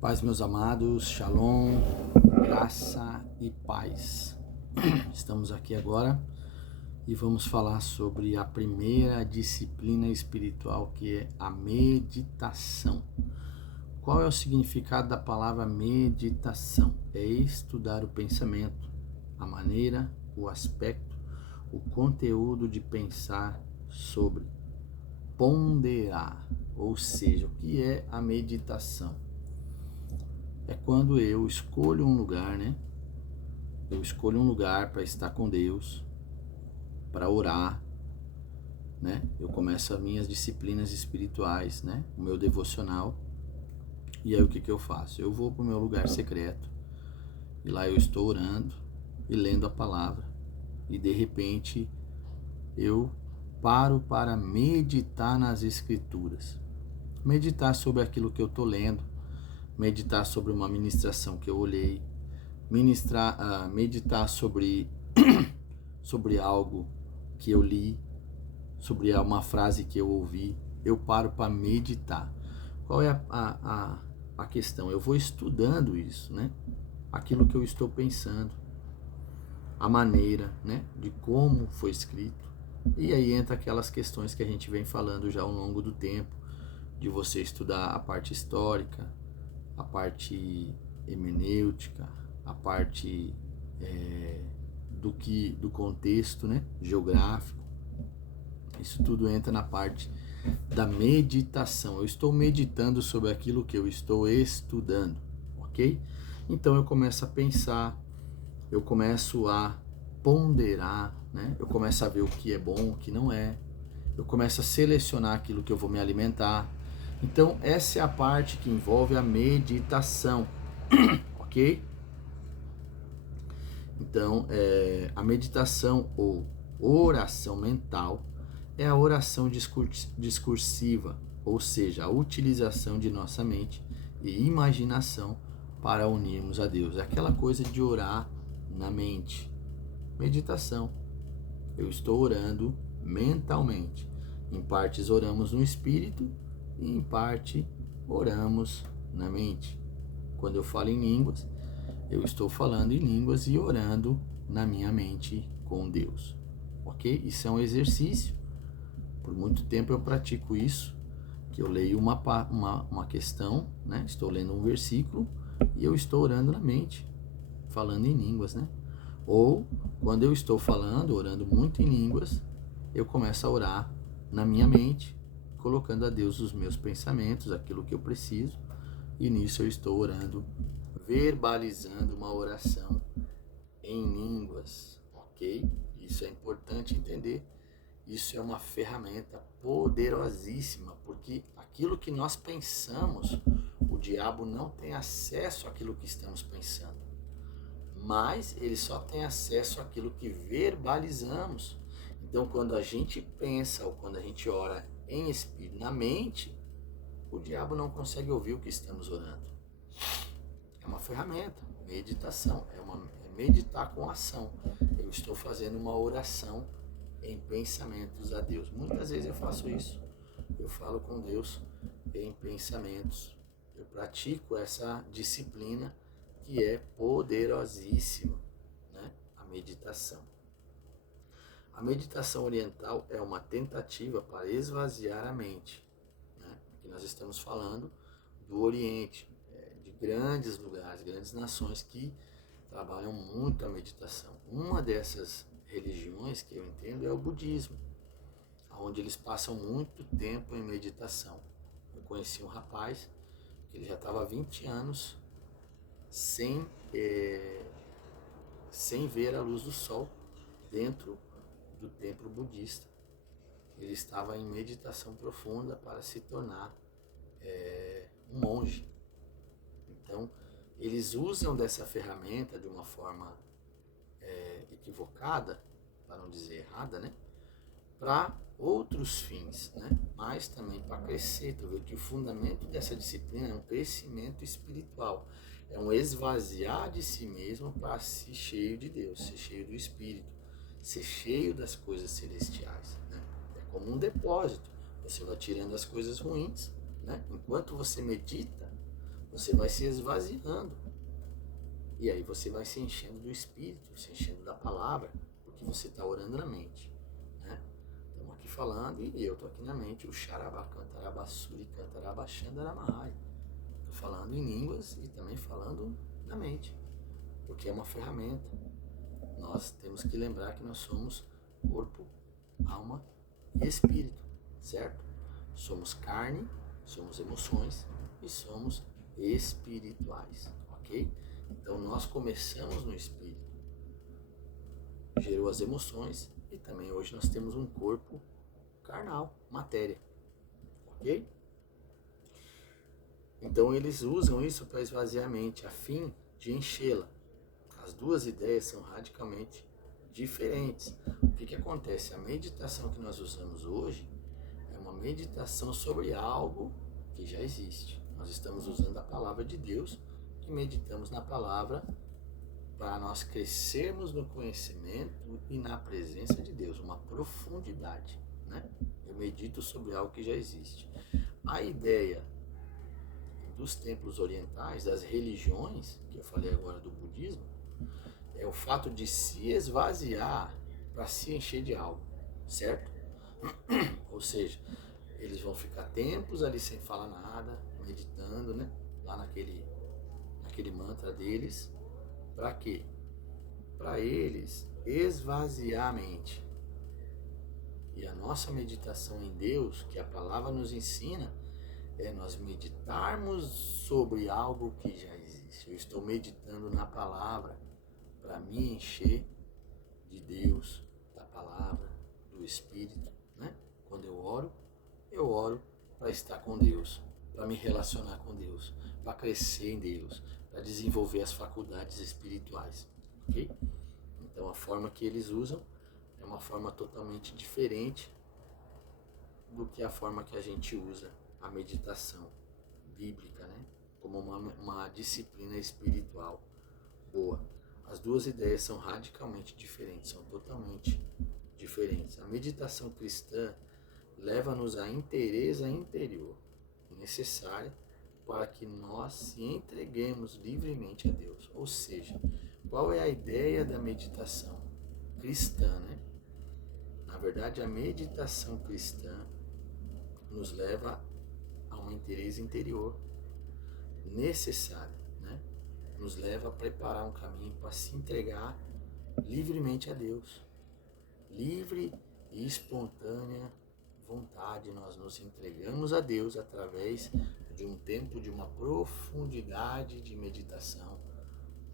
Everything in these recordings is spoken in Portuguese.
Paz, meus amados, shalom, graça e paz. Estamos aqui agora e vamos falar sobre a primeira disciplina espiritual, que é a meditação. Qual é o significado da palavra meditação? É estudar o pensamento, a maneira, o aspecto, o conteúdo de pensar sobre, ponderar, ou seja, o que é a meditação? É quando eu escolho um lugar, né? Eu escolho um lugar para estar com Deus, para orar, né? Eu começo as minhas disciplinas espirituais, né? O meu devocional. E aí o que eu faço? Eu vou para o meu lugar secreto e lá eu estou orando e lendo a palavra. E de repente eu paro para meditar nas escrituras. Meditar sobre aquilo que eu estou lendo. Meditar sobre uma ministração que eu olhei. Meditar sobre algo que eu li, sobre uma frase que eu ouvi. Eu paro para meditar. Qual é a questão? Eu vou estudando isso, né? Aquilo que eu estou pensando, a maneira, né, de como foi escrito. E aí entra aquelas questões que a gente vem falando já ao longo do tempo, de você estudar a parte histórica, a parte hermenêutica, a parte do contexto, né, geográfico. Isso tudo entra na parte da meditação. Eu estou meditando sobre aquilo que eu estou estudando, ok? Então eu começo a pensar, eu começo a ponderar, né? Eu começo a ver o que é bom, o que não é. Eu começo a selecionar aquilo que eu vou me alimentar. Então essa é a parte que envolve a meditação, ok? Então a meditação ou oração mental é a oração discursiva, ou seja, a utilização de nossa mente e imaginação para unirmos a Deus. É aquela coisa de orar na mente. Meditação. Eu estou orando mentalmente. Em partes oramos no espírito e em parte oramos na mente. Quando eu falo em línguas, eu estou falando em línguas e orando na minha mente com Deus. Ok? Isso é um exercício. Por muito tempo eu pratico isso, que eu leio uma questão, né? Estou lendo um versículo e eu estou orando na mente, falando em línguas, né? Ou, quando eu estou falando, orando muito em línguas, eu começo a orar na minha mente, colocando a Deus os meus pensamentos, aquilo que eu preciso, e nisso eu estou orando, verbalizando uma oração em línguas, ok? Isso é importante entender. Isso é uma ferramenta poderosíssima, porque aquilo que nós pensamos, o diabo não tem acesso àquilo que estamos pensando, mas ele só tem acesso àquilo que verbalizamos. Então, quando a gente pensa ou quando a gente ora em espírito, na mente, o diabo não consegue ouvir o que estamos orando. É uma ferramenta, meditação, é meditar com ação. Eu estou fazendo uma oração em pensamentos a Deus. Muitas vezes eu faço isso. Eu falo com Deus em pensamentos. Eu pratico essa disciplina que é poderosíssima, né? A meditação. A meditação oriental é uma tentativa para esvaziar a mente, né? Aqui nós estamos falando do Oriente, de grandes lugares, grandes nações que trabalham muito a meditação. Uma dessas religiões que eu entendo é o budismo, onde eles passam muito tempo em meditação. Eu conheci um rapaz que ele já estava há 20 anos sem ver a luz do sol dentro do templo budista. Ele estava em meditação profunda para se tornar um monge. Então, eles usam dessa ferramenta de uma forma equivocada, para não dizer errada, né? Para outros fins, né? Mas também para crescer. Tu vê que o fundamento dessa disciplina é um crescimento espiritual, é um esvaziar de si mesmo para ser cheio de Deus, ser cheio do Espírito, ser cheio das coisas celestiais, né? É como um depósito, você vai tirando as coisas ruins, né? Enquanto você medita, você vai se esvaziando. E aí você vai se enchendo do Espírito, se enchendo da palavra, porque você está orando na mente. Né? Estamos aqui falando e eu estou aqui na mente, o Xarabá, Cantarabassuri, Cantarabaxandaramahai. Estou falando em línguas e também falando na mente, porque é uma ferramenta. Nós temos que lembrar que nós somos corpo, alma e espírito, certo? Somos carne, somos emoções e somos espirituais, ok? Então nós começamos no espírito, gerou as emoções e também hoje nós temos um corpo carnal, matéria, ok? Então eles usam isso para esvaziar a mente, a fim de enchê-la. As duas ideias são radicalmente diferentes. O que acontece? A meditação que nós usamos hoje é uma meditação sobre algo que já existe. Nós estamos usando a palavra de Deus e meditamos na palavra para nós crescermos no conhecimento e na presença de Deus, uma profundidade, né? Eu medito sobre algo que já existe. A ideia dos templos orientais, das religiões, que eu falei agora do budismo, é o fato de se esvaziar para se encher de algo, certo? Ou seja, eles vão ficar tempos ali sem falar nada, meditando, né? Lá naquele mantra deles. Para quê? Para eles esvaziar a mente. E a nossa meditação em Deus, que a palavra nos ensina, é nós meditarmos sobre algo que já existe. Eu estou meditando na palavra para me encher de Deus, da palavra, do Espírito, né? Quando eu oro para estar com Deus, para me relacionar com Deus, para crescer em Deus, para desenvolver as faculdades espirituais, ok? Então a forma que eles usam é uma forma totalmente diferente do que a forma que a gente usa a meditação bíblica, né? Como uma disciplina espiritual boa. As duas ideias são radicalmente diferentes, são totalmente diferentes. A meditação cristã leva-nos à inteireza interior, necessária para que nós se entreguemos livremente a Deus. Ou seja, qual é a ideia da meditação cristã, né? Na verdade, a meditação cristã nos leva a uma inteireza interior necessária, né? Nos leva a preparar um caminho para se entregar livremente a Deus. Livre e espontânea vontade, nós nos entregamos a Deus através de um tempo de uma profundidade de meditação.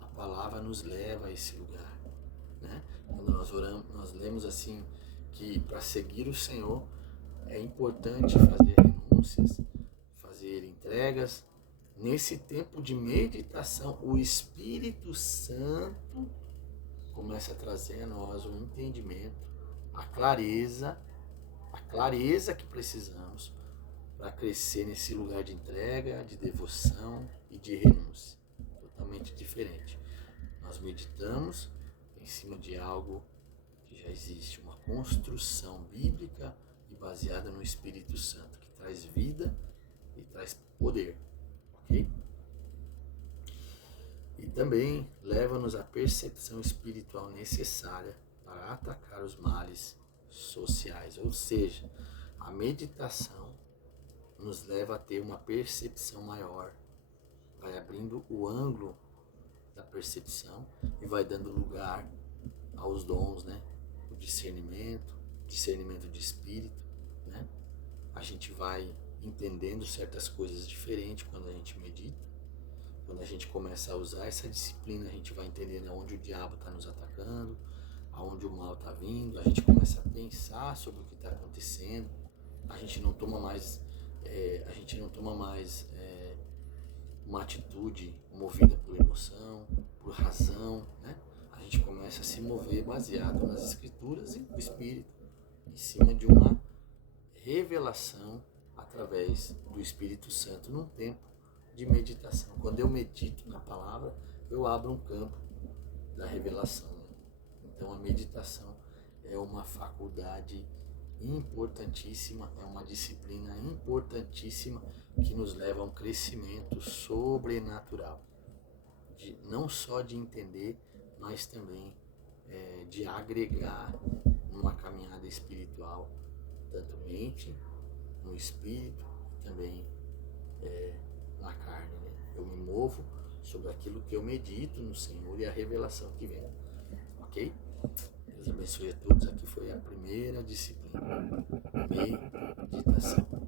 A palavra nos leva a esse lugar, né? Quando nós oramos, nós lemos assim que para seguir o Senhor é importante fazer renúncias, fazer entregas. Nesse tempo de meditação, o Espírito Santo começa a trazer a nós o entendimento, a clareza que precisamos para crescer nesse lugar de entrega, de devoção e de renúncia. Totalmente diferente. Nós meditamos em cima de algo que já existe, uma construção bíblica e baseada no Espírito Santo, que traz vida e traz poder. Ok? E também leva-nos à percepção espiritual necessária para atacar os males sociais, ou seja, a meditação nos leva a ter uma percepção maior, vai abrindo o ângulo da percepção e vai dando lugar aos dons, né? O discernimento de espírito, né? A gente vai entendendo certas coisas diferentes quando a gente medita. Quando a gente começa a usar essa disciplina, a gente vai entendendo aonde o diabo está nos atacando, aonde o mal está vindo, a gente começa a pensar sobre o que está acontecendo, a gente não toma mais, uma atitude movida por emoção, por razão, né? A gente começa a se mover baseado nas Escrituras e no Espírito, em cima de uma revelação através do Espírito Santo num tempo de meditação. Quando eu medito na palavra, eu abro um campo da revelação. Então a meditação é uma faculdade importantíssima, é uma disciplina importantíssima que nos leva a um crescimento sobrenatural, não só de entender, mas também de agregar numa caminhada espiritual, tanto mente, no espírito, também na carne, né? Eu me movo sobre aquilo que eu medito no Senhor e a revelação que vem, ok? Deus abençoe a todos. Aqui foi a primeira disciplina, meditação.